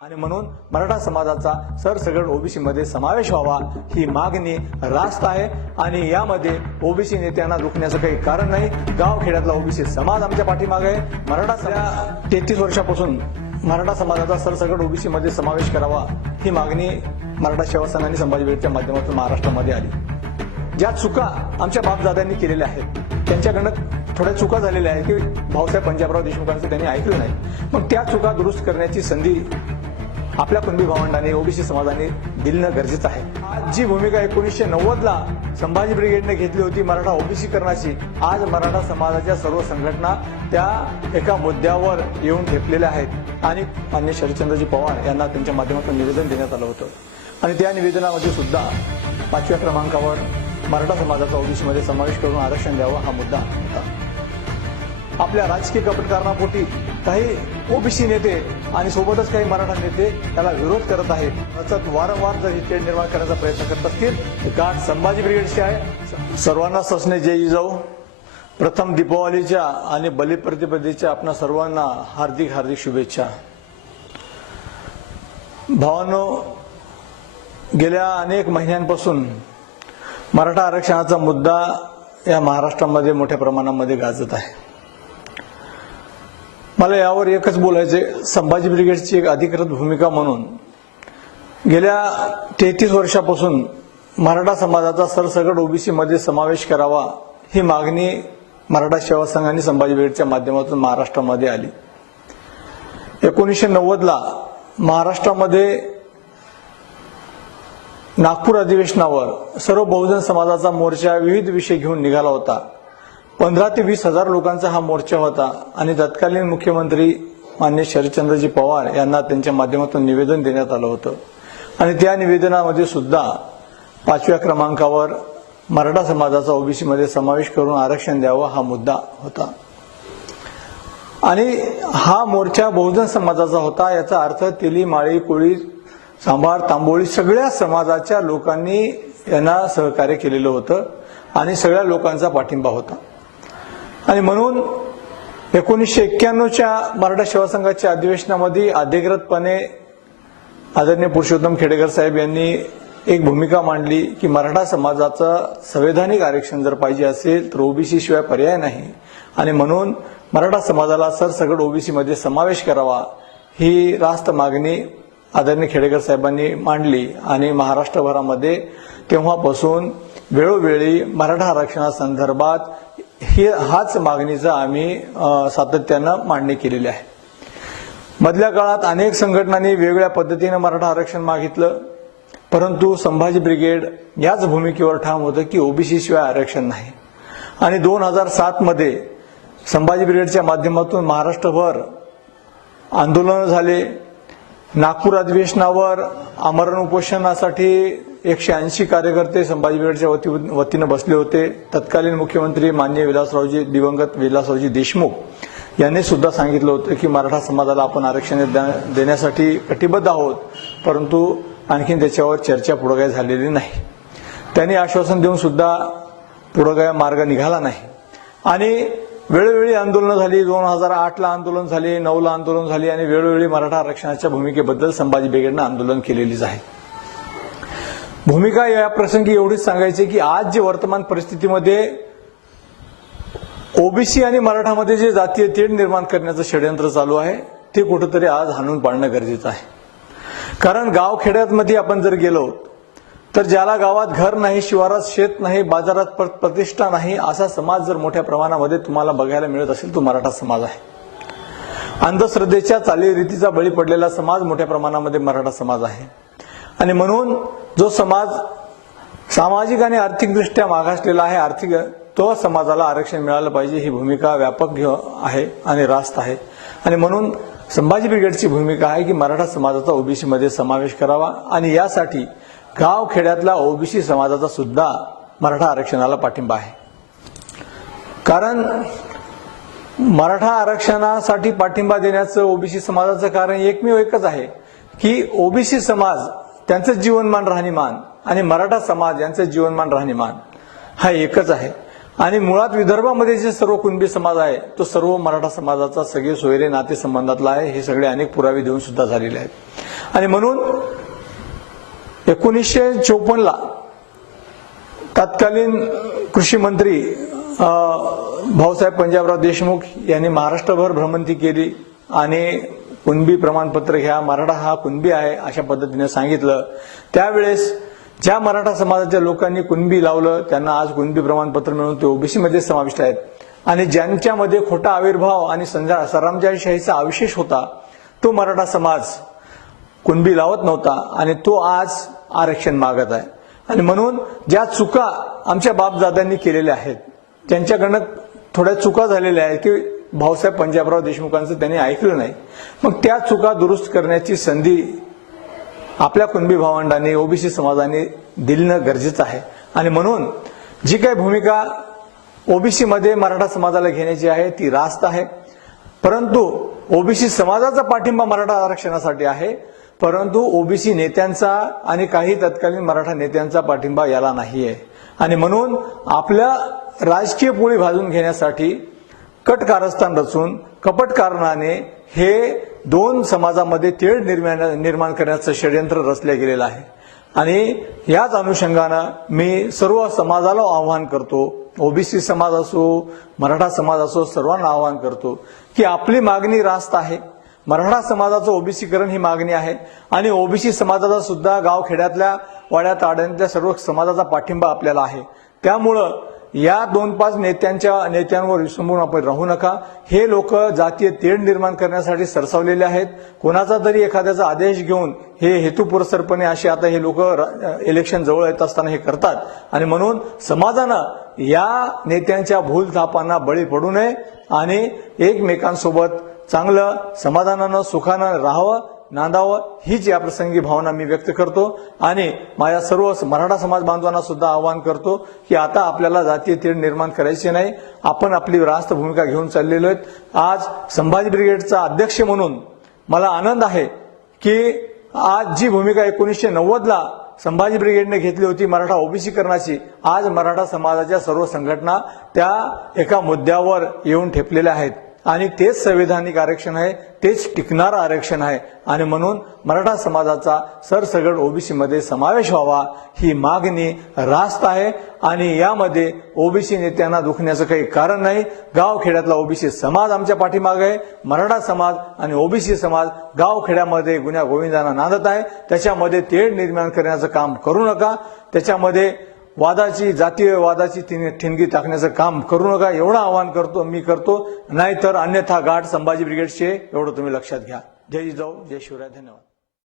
आणि म्हणून मराठा समाजाचा सरसकट ओबीसी मध्ये समावेश व्हावा ही मागणी रास्त आहे आणि यामध्ये ओबीसी नेत्यांना दुखण्याचं काही कारण नाही। गावखेड्यातला ओबीसी समाज आमच्या पाठीमागे आहे। मराठा 33 वर्षापासून मराठा समाजाचा सरसकट ओबीसी मध्ये समावेश करावा ही मागणी मराठा सेवा संघ आणि संभाजी ब्रिगेडच्या माध्यमातून महाराष्ट्रामध्ये आली। ज्या चुका आमच्या बापदाद्यांनी केलेल्या आहेत त्यांच्याकडनं थोड्या चुका झालेल्या आहेत की भाऊसाहेब पंजाबराव देशमुखांचं त्यांनी ऐकलं नाही, मग त्या चुका दुरुस्त करण्याची संधी आपल्या कुणबी भावंडांनी ओबीसी समाजाने दिलं गरजेचं आहे। आज जी भूमिका 1990ला संभाजी ब्रिगेडने घेतली होती मराठा ओबीसीकरणाची, आज मराठा समाजाच्या सर्व संघटना त्या एका मुद्द्यावर येऊन ठेपलेल्या आहेत आणि माननीय शरदचंद्रजी पवार यांना त्यांच्या माध्यमातून निवेदन देण्यात आलं होतं आणि त्या निवेदनामध्ये सुद्धा 5व्या क्रमांकावर मराठा समाजाचा ओबीसीमध्ये समावेश करून आरक्षण द्यावं हा मुद्दा होता। आपल्या राजकीय कपटकारणापोटी काही ओबीसी नेते आणि सोबतच काही मराठा नेते त्याला विरोध करत आहेत। सतत वारंवार जर ही तेढ निर्माण करण्याचा प्रयत्न करत असतील तर गाठ संभाजी ब्रिगेडची आहे। सर्वांना ससने जय जिजाऊ। प्रथम दीपावलीच्या आणि बलिप्रतिपदेच्या आपणा सर्वांना हार्दिक हार्दिक शुभेच्छा। भावांनो, गेल्या अनेक महिन्यांपासून मराठा आरक्षणाचा मुद्दा या महाराष्ट्रामध्ये मोठ्या प्रमाणामध्ये गाजत आहे। मला यावर एकच बोलायचे, संभाजी ब्रिगेडची एक अधिकृत भूमिका म्हणून गेल्या 33 वर्षापासून मराठा समाजाचा सरसकट ओबीसी मध्ये समावेश करावा ही मागणी मराठा सेवा संघ आणि संभाजी ब्रिगेडच्या माध्यमातून महाराष्ट्रामध्ये आली। 1990ला महाराष्ट्रामध्ये नागपूर अधिवेशनावर सर्व बहुजन समाजाचा मोर्चा विविध विषय घेऊन निघाला होता। 15 ते 20 हजार लोकांचा हा मोर्चा होता आणि तत्कालीन मुख्यमंत्री माननीय शरदचंद्रजी पवार यांना त्यांच्या माध्यमातून निवेदन देण्यात आलं होतं आणि त्या निवेदनामध्ये सुद्धा 5व्या क्रमांकावर मराठा समाजाचा ओबीसी मध्ये समावेश करून आरक्षण द्यावं हा मुद्दा होता आणि हा मोर्चा बहुजन समाजाचा होता। याचा अर्थ तेली, माळी, कोळी, सांभार, तांबोळी सगळ्या समाजाच्या लोकांनी यांना सहकार्य केलेलं होतं आणि सगळ्या लोकांचा पाठिंबा होता आणि म्हणून 1991च्या मराठा सेवा संघाच्या अधिवेशनामध्ये अधिकृतपणे आदरणीय पुरुषोत्तम खेडेकर साहेब यांनी एक भूमिका मांडली की मराठा समाजाचं संवैधानिक आरक्षण जर पाहिजे असेल तर ओबीसी शिवाय पर्याय नाही आणि म्हणून मराठा समाजाला सरसकट ओबीसी मध्ये समावेश करावा ही रास्त मागणी आदरणीय खेडेकर साहेबांनी मांडली आणि महाराष्ट्रभरामध्ये तेव्हापासून वेळोवेळी मराठा आरक्षणासंदर्भात हाच मागणीचा आम्ही सातत्यानं मांडणी केलेली आहे। मधल्या काळात अनेक संघटनांनी वेगवेगळ्या पद्धतीने मराठा आरक्षण मागितलं, परंतु संभाजी ब्रिगेड याच भूमिकेवर ठाम होतं की ओबीसी शिवाय आरक्षण नाही आणि 2007 मध्ये संभाजी ब्रिगेडच्या माध्यमातून महाराष्ट्रभर आंदोलन झाले। नागपूर अधिवेशनावर आमरण उपोषणासाठी 180 कार्यकर्ते संभाजी ब्रिगेडच्या वतीनं बसले होते। तत्कालीन मुख्यमंत्री माननीय दिवंगत विलासरावजी देशमुख यांनी सुद्धा सांगितलं होतं की मराठा समाजाला आपण आरक्षण देण्यासाठी कटिबद्ध आहोत, परंतु आणखीन त्याच्यावर चर्चा पुढे काही झालेली नाही। त्यांनी आश्वासन देऊन सुद्धा पुढे काही मार्ग निघाला नाही आणि वेळोवेळी आंदोलनं झाली। 2008ला आंदोलन झाले, 9ला आंदोलन झाली आणि वेळोवेळी मराठा आरक्षणाच्या भूमिकेबद्दल संभाजी ब्रिगेडनं आंदोलन केलेलीच आहे। भूमिका या प्रसंगी एवढीच सांगायची की आज जे वर्तमान परिस्थितीमध्ये ओबीसी आणि मराठामध्ये जे जातीय तेढ निर्माण करण्याचं षडयंत्र चालू आहे ते कुठेतरी आज हाणून पाडणं गरजेचं आहे। कारण गावखेड्यामध्ये आपण जर गेलो तर ज्याला गावात घर नाही, शिवारात शेत नाही, बाजारात प्रतिष्ठा नाही असा समाज जर मोठ्या प्रमाणामध्ये तुम्हाला बघायला मिळत असेल तो मराठा समाज आहे। अंधश्रद्धेच्या चालीरीतीचा बळी पडलेला समाज मोठ्या प्रमाणामध्ये मराठा समाज आहे आणि म्हणून जो समाज सामाजिक आणि आर्थिकदृष्ट्या मागासलेला आहे तो समाजाला आरक्षण मिळालं पाहिजे ही भूमिका व्यापक आहे आणि रास्त आहे आणि म्हणून संभाजी ब्रिगेडची भूमिका आहे की मराठा समाजाचा ओबीसी मध्ये समावेश करावा आणि यासाठी गावखेड्यातला ओबीसी समाजाचा सुद्धा मराठा आरक्षणाला पाठिंबा आहे। कारण मराठा आरक्षणासाठी पाठिंबा देण्याचं ओबीसी समाजाचं कारण एकमेव एकच आहे की ओबीसी समाज त्यांचं जीवनमान राहणीमान आणि मराठा समाज यांचं जीवनमान राहणीमान हा एकच आहे आणि मुळात विदर्भामध्ये जे सर्व कुणबी समाज आहे तो सर्व मराठा समाजाचा सगळे सोयरे नातेसंबंधातला आहे। हे सगळे अनेक पुरावे देऊन सुद्धा झालेले आहेत। आणि म्हणून 1954ला तत्कालीन कृषी मंत्री भाऊसाहेब पंजाबराव देशमुख यांनी महाराष्ट्रभर भ्रमंती केली आणि कुणबी प्रमाणपत्र घ्या, मराठा हा कुणबी आहे अशा पद्धतीने सांगितलं. त्यावेळेस ज्या मराठा समाजाच्या लोकांनी कुणबी लावलं त्यांना आज कुणबी प्रमाणपत्र मिळून ते ओबीसी मध्ये समाविष्ट आहेत. आणि ज्यांच्यामध्ये खोटा आविर्भाव आणि सरंजामशाहीचा अविशेष होता तो मराठा समाज कुणबी लावत नव्हता आणि तो आज आरक्षण मागत आहे. आणि म्हणून ज्या चुका आमच्या बापदादांनी केलेल्या आहेत त्यांच्याकडनं थोड्या चुका झालेल्या आहेत की भाऊसाहेब पंजाबराव देशमुखांचं त्यांनी ऐकलं नाही. मग त्या चुका दुरुस्त करण्याची संधी आपल्या कुणबी भावंडांनी ओबीसी समाजाने दिलं गरजेचं आहे. आणि म्हणून जी काही भूमिका ओबीसी मध्ये मराठा समाजाला घेण्याची आहे ती रास्त आहे. परंतु ओबीसी समाजाचा पाठिंबा मराठा आरक्षणासाठी आहे, परंतु ओबीसी नेत्यांचा आणि काही तत्कालीन मराठा नेत्यांचा पाठिंबा याला नाही आहे. आणि म्हणून आपल्या राजकीय पोळी भाजून घेण्यासाठी कट कारस्थान रचून कपट कारणाने हे दोन समाजामध्ये तेढ निर्माण करण्याचं षडयंत्र रचले गेलेलं आहे. आणि याच अनुषंगानं मी सर्व समाजाला आवाहन करतो, ओबीसी समाज असो मराठा समाज असो सर्वांना आवाहन करतो की आपली मागणी रास्त आहे. मराठा समाजाचं ओबीसीकरण ही मागणी आहे आणि ओबीसी समाजाचा सुद्धा गावखेड्यातल्या वाड्यात आड्यातल्या सर्व समाजाचा पाठिंबा आपल्याला आहे. त्यामुळं या 2-5 नेत्यांवर विसंबून आपण राहू नका. हे लोक जातीय तेढ निर्माण करण्यासाठी सरसावलेले आहेत. कोणाचा तरी एखाद्याचा आदेश घेऊन हे हेतुपुरस्सरपणे असे आता हे लोक इलेक्शन जवळ येत असताना हे करतात. आणि म्हणून समाजानं या नेत्यांच्या भूलथापांना बळी पडू नये आणि एकमेकांसोबत चांगलं समाधानानं सुखानं राहावं, नांदावं हीच या प्रसंगी भावना मी व्यक्त करतो. आणि माझ्या सर्व मराठा समाज बांधवांना सुद्धा आवाहन करतो की आता आपल्याला जातीय तेढ निर्माण करायची नाही. आपण आपली रास्त भूमिका घेऊन चाललेलो आहेत. आज संभाजी ब्रिगेडचा अध्यक्ष म्हणून मला आनंद आहे की आज जी भूमिका 1990ला संभाजी ब्रिगेडने घेतली होती मराठा ओबीसीकरणाची, आज मराठा समाजाच्या सर्व संघटना त्या एका मुद्द्यावर येऊन ठेपलेल्या आहेत. आणि तेच संवैधानिक आरक्षण आहे, तेच टिकणारं आरक्षण आहे. आणि म्हणून मराठा समाजाचा सरसगट ओबीसी मध्ये समावेश व्हावा ही मागणी रास्त आहे. आणि यामध्ये ओबीसी नेत्यांना दुखण्याचं काही कारण नाही. गावखेड्यातला ओबीसी समाज आमच्या पाठीमागे आहे. मराठा समाज आणि ओबीसी समाज गावखेड्यामध्ये गुन्ह्या गोविंदांना नांदत आहे. त्याच्यामध्ये तेढ निर्माण करण्याचं काम करू नका. त्याच्यामध्ये जातीय वादाची ठिणगी टाकण्याचं काम करू नका एवढं आवाहन करतो. नाहीतर अन्यथा गाठ संभाजी ब्रिगेडचे एवढं तुम्ही लक्षात घ्या. जय जिजाऊ, जय शिवराय, धन्यवाद.